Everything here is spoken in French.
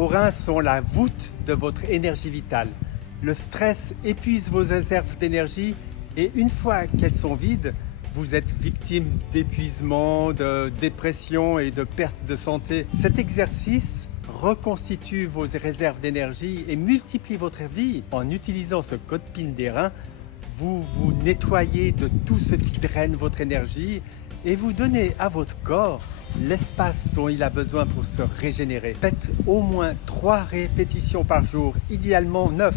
Vos reins sont la voûte de votre énergie vitale. Le stress épuise vos réserves d'énergie et une fois qu'elles sont vides, vous êtes victime d'épuisement, de dépression et de perte de santé. Cet exercice reconstitue vos réserves d'énergie et multiplie votre vie. En utilisant ce code PIN des reins, vous vous nettoyez de tout ce qui draine votre énergie et vous donnez à votre corps l'espace dont il a besoin pour se régénérer. Faites au moins 3 répétitions par jour, idéalement 9.